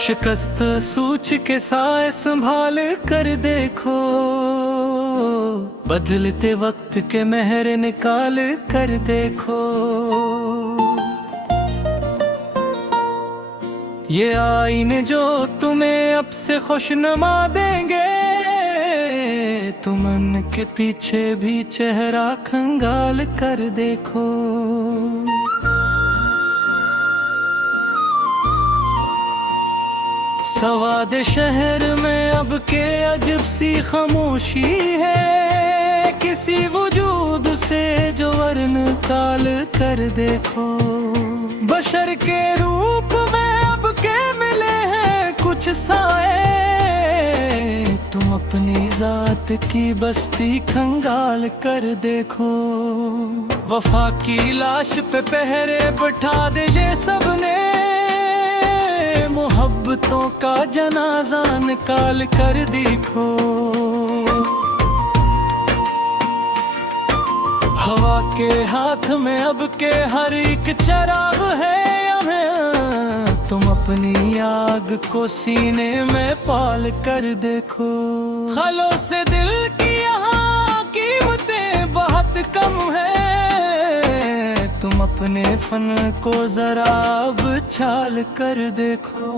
शिकस्त सूच के साए संभाल कर देखो, बदलते वक्त के मेहर निकाल कर देखो। ये आईने जो तुम्हें अब से खुशनुमा देंगे, तुम मन के पीछे भी चेहरा खंगाल कर देखो। सवाद शहर में अब के अजब सी खामोशी है, किसी वजूद से जो वर्ण काल कर देखो। बशर के रूप में अब के मिले हैं कुछ साए, तुम अपनी जात की बस्ती खंगाल कर देखो। वफा की लाश पे पहरे बैठा दे ये सबने, मोहब्बतों का जनाजा निकाल कर देखो। हवा के हाथ में अब के हर एक चिराग है, हमें तुम अपनी आग को सीने में पाल कर देखो। खलों से दिल की यहाँ कीमतें बहुत कम है, तुम अपने फन को जरा अब छाल कर देखो।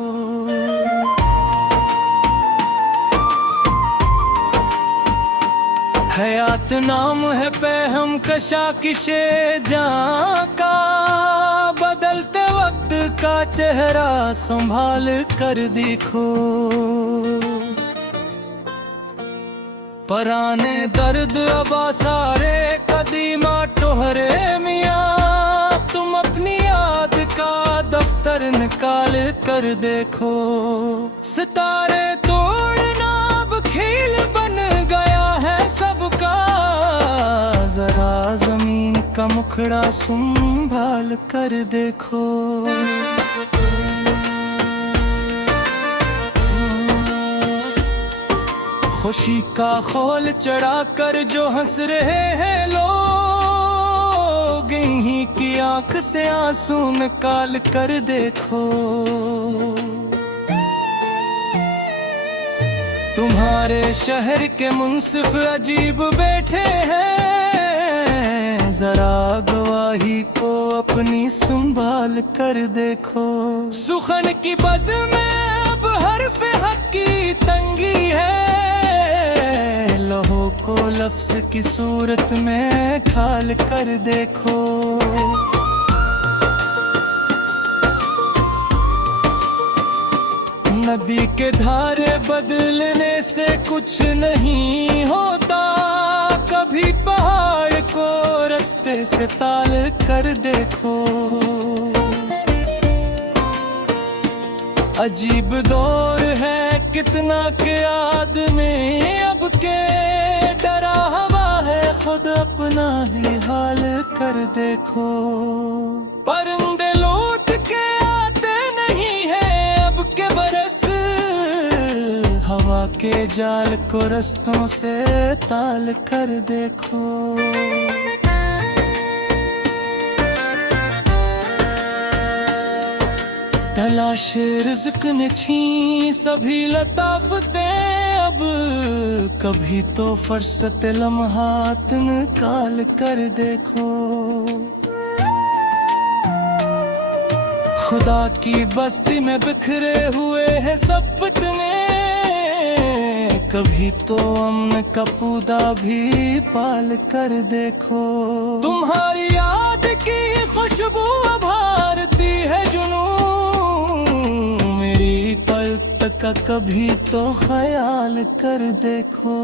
हयात नाम है पैहम कशा किशे जां का, बदलते वक्त का चेहरा संभाल कर देखो। पराने दर्द अबा सारे कदीमा टोहरे मियाँ, तुम अपनी याद का दफ्तर निकाल कर देखो। सितारे तोड़ना अब खेल बन गया है सबका, जरा जमीन का मुखड़ा संभाल कर देखो। खुशी का खोल चढ़ा कर जो हंस रहे हैं लोग, इन्हीं की आंख से आंसू निकाल कर देखो। तुम्हारे शहर के मुंसिफ अजीब बैठे हैं, जरा गवाही को अपनी संभाल कर देखो। सुखन की बज़ में अब हर्फ हक की तंगी है, लहो को लफ्ज की सूरत में ढाल कर देखो। नदी के धारे बदलने से कुछ नहीं होता, कभी पहाड़ को रास्ते से ताल कर देखो। अजीब दौर है कितना के आदमी अब के डरा हवा है, खुद अपना ही हाल कर देखो। परिंदे लौट के आते नहीं है अब के बरस, हवा के जाल को रस्तों से ताल कर देखो। तलाश रिज़्क़ ने छीन सभी लताफ़तें अब, कभी तो फरसत लम्हात निकाल कर देखो। खुदा की बस्ती में बिखरे हुए हैं सब फितने, कभी तो अमन का पौधा भी पाल कर देखो। तुम्हारी याद की खुशबू भारती है जुनून, मेरी पलक का कभी तो ख्याल कर देखो।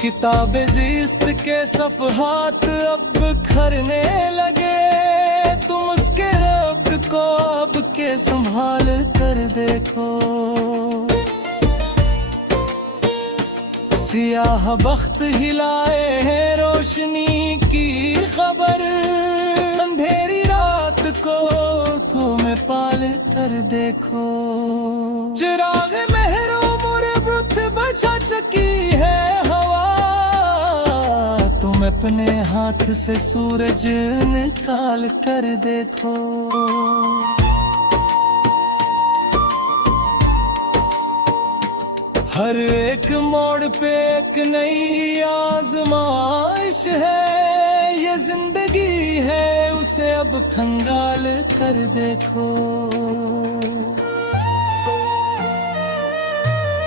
किताब ज़िस्त के सफ़हात अब बिखरने लगे, तुम उसके रब्त को अब के संभाल कर देखो। सियाह बख्त हिलाए हैं रोशनी की खबर, अंधेरी रात को में पाल कर देखो। चिराग मेहरो मुरे बुत बचा चकी है हवा, तुम अपने हाथ से सूरज निकाल कर देखो। हर एक मोड़ पे एक नई आजमाइश है, ये जिंदगी है उसे अब खंगाल कर देखो।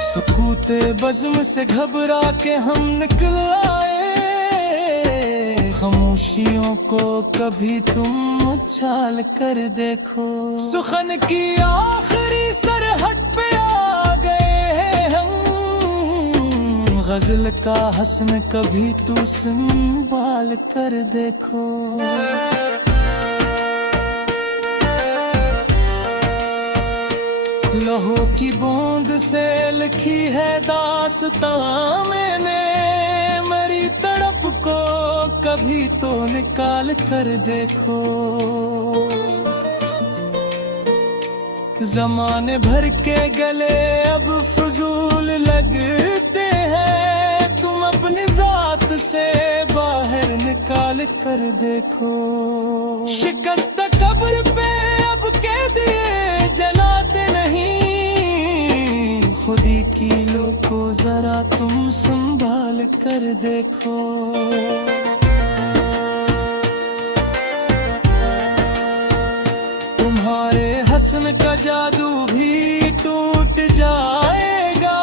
सुकूते बज़्म से घबरा के हम निकल आए, खामोशियों को कभी तुम उछाल कर देखो। सुखन की आखिरी सरहद पे आ गए हैं हम, गजल का हसन कभी तू संभाल कर देखो। लहू की बूंद से लिखी है दास्तां मैंने, मेरी तड़प को कभी तो निकाल कर देखो। ज़माने भर के गले अब फजूल लगते हैं, तुम अपनी जात से बाहर निकाल कर देखो। शिकस्त कब्र पे अब कह दिए जलाते नहीं, खुदी की लो को जरा तुम संभाल कर देखो। तुम्हारे हसन का जादू भी टूट जाएगा,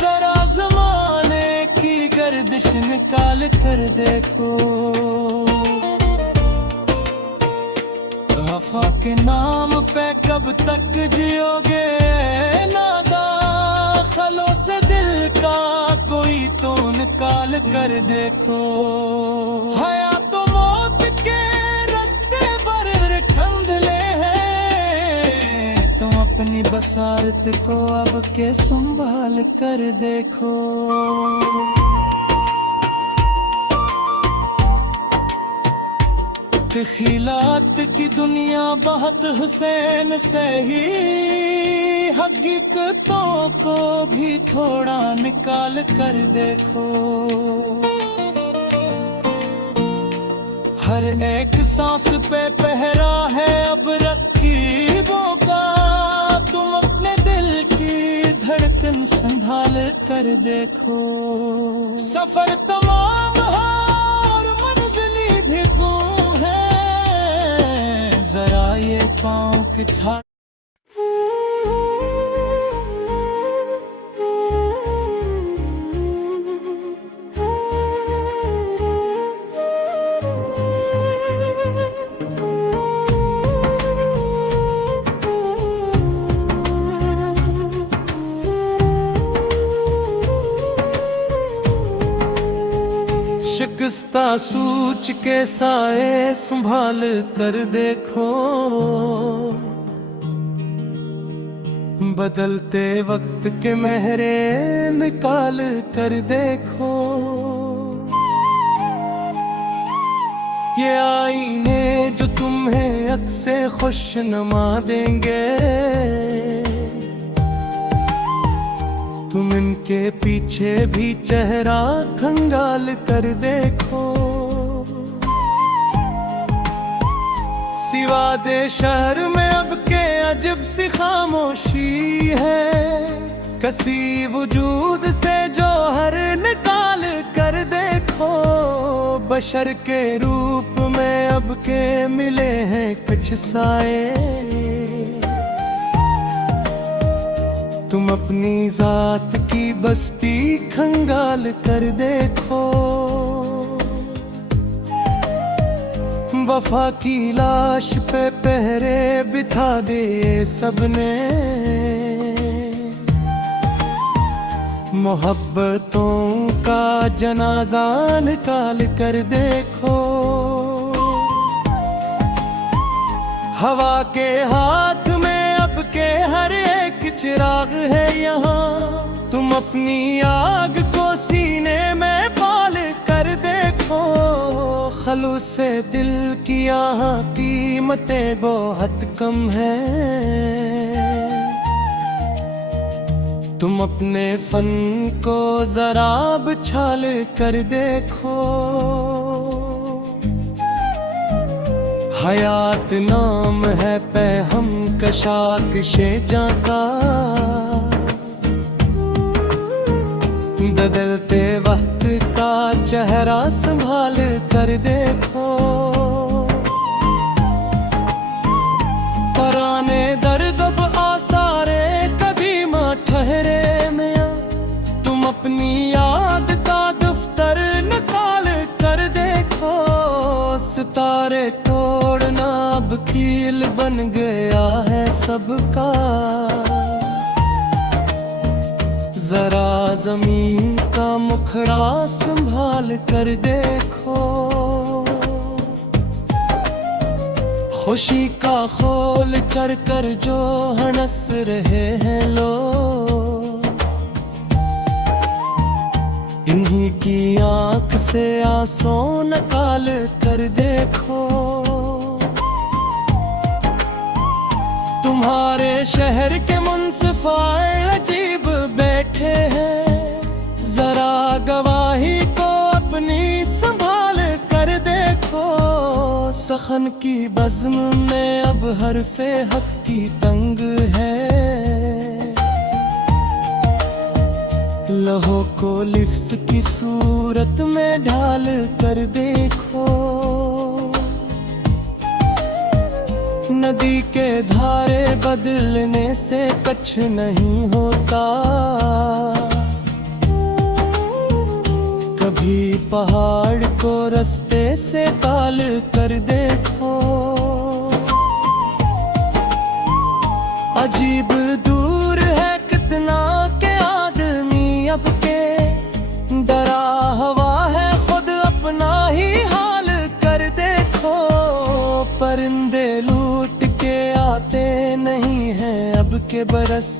जरा ज़माने की गर्दिश निकाल कर देखो। वफा के नाम पे कब तक जियोगे नादा, खलों से दिल का कोई तो निकाल कर देखो। हया तो मौत के रास्ते पर कंधले हैं, तुम अपनी बसारत को अब के संभाल कर देखो। खिलात की दुनिया बहुत हुसैन से ही, हकीकतों को भी थोड़ा निकाल कर देखो। हर एक सांस पे पहरा है अब रकीबों का, तुम अपने दिल की धड़कन संभाल कर देखो। सफर तमाम और मंजिली भी तू है, जरा ये पाँव के छा शिकस्ता सूच के साए संभाल कर देखो। बदलते वक्त के महरे निकाल कर देखो। ये आईने जो तुम्हें अक्से खुशनुमा देंगे, तुम इनके पीछे भी चेहरा खंगाल कर देखो। सिवा दे शहर में अब के अजब सी खामोशी है, कसी वजूद से जो हर निकाल कर देखो। बशर के रूप में अब के मिले हैं कुछ साए, तुम अपनी जात की बस्ती खंगाल कर देखो। वफा की लाश पे पहरे बिठा दे सबने, मोहब्बतों का जनाजा निकाल कर देखो। हवा के हाथ में अब के हर एक चिराग है यहाँ, तुम अपनी आग को सीने में पाल कर देखो। खलूस से दिल की यहाँ कीमतें बहुत कम है, तुम अपने फन को जरा बछाल कर देखो। हयात नाम है पे हम कशाक शेजा का, बदलते वक्त का चेहरा संभाल कर देखो। पुराने दर्द अब आसारे कदीमा ठहरे मियां, तुम अपनी याद का दफ्तर निकाल कर देखो। सितारे तोड़ना अब कील बन गया है सबका, जरा जमीन का मुखड़ा संभाल कर देखो। खुशी का खोल चढ़ कर जो हंस रहे हैं लोग, इन्हीं की आंख से आंसू निकाल कर देखो। तुम्हारे शहर के मुंसिफाए अजीब बैठे हैं, जरा गवाही को अपनी संभाल कर देखो। सखन की बज़्म में अब हरफे हक की तंग है, लहो को लिफ्स की सूरत में ढाल कर देखो। नदी के धारे बदलने से कुछ नहीं होता, कभी पहाड़ को रास्ते से ताल कर देखो। अजीब दूर है कितना के आदमी अब के, डरा हवा है खुद अपना ही हाल कर देखो। परिंदे लूट के आते नहीं हैं अब के बरस,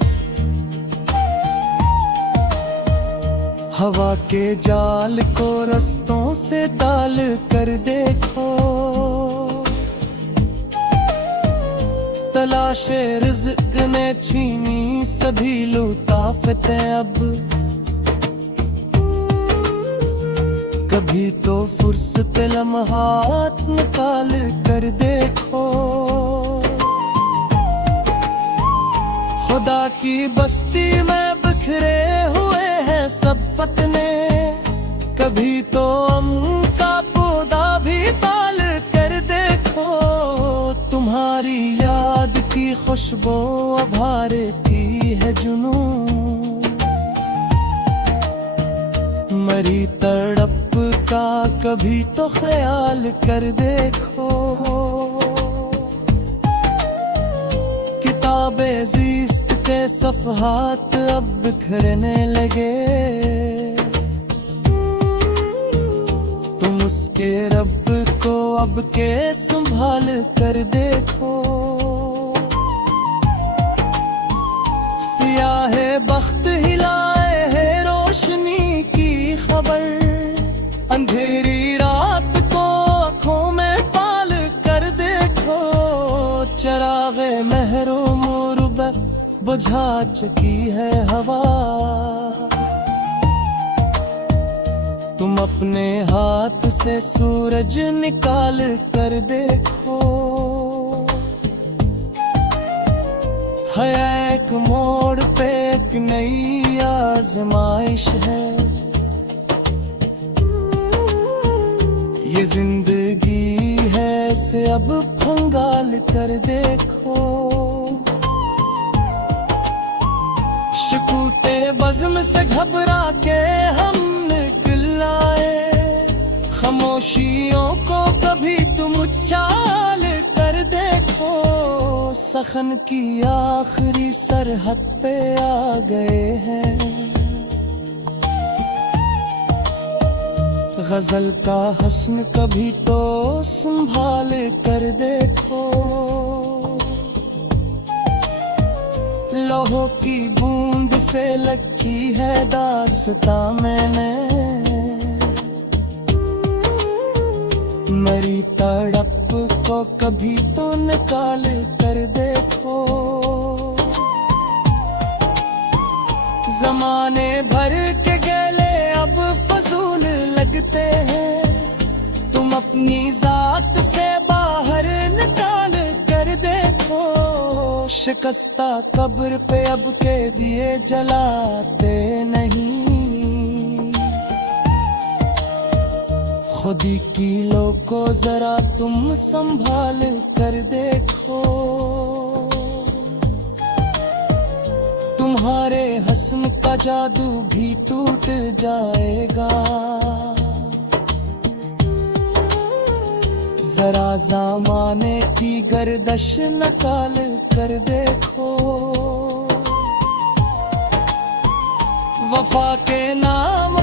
हवा के जाल को रस्तों से डाल कर देखो। तलाशे रिज़्क़ ने छीनी सभी लुताफ़तें अब, कभी तो फुर्सत लम्हात निकाल कर देखो। खुदा की बस्ती में बिखरे हुए हैं सब फतने, कभी तो अमन का पौधा भी पाल कर देखो। तुम्हारी याद की खुशबू अभारती है जुनून, मरी तड़प का कभी तो ख्याल कर देखो। किताबे ज़िस्त के सफ़हात अब बिखरने लगे, तुम उसके रब को अब के संभाल कर देखो। सियाहे बख्त हिलाए है रोशनी की खबर, अंधेरी रात को आँखों में पाल कर देखो। चरागे महरूम रुबत बुझा चुकी है हवा, तुम अपने हाथ से सूरज निकाल कर देखो। है एक मोड़ पे एक नई आज़माइश है, ये जिंदगी है इसे अब फंगाल कर देखो। शकूते बज़्म से घबरा के हम निकल आए, खामोशियों को कभी तुम उछाल कर देखो। सखन की आखिरी सरहद पे आ गए हैं, गजल का हस्न कभी तो संभाल कर देखो। लौह की बूंद से लगी है दास्तां मैंने, मरी तड़प को कभी तो निकाल कर देखो। जमाने भर के गले अब फजूल लगते हैं, तुम अपनी जात से बाहर निकाल कर देखो। शिकस्ता कब्र पे अब के दिए जलाते नहीं, खुदी की लो को जरा तुम संभाल कर देखो। तुम्हारे हस्न का जादू भी टूट जाएगा, जरा ज़माने की गर्दश नकाल कर देखो। वफा के नाम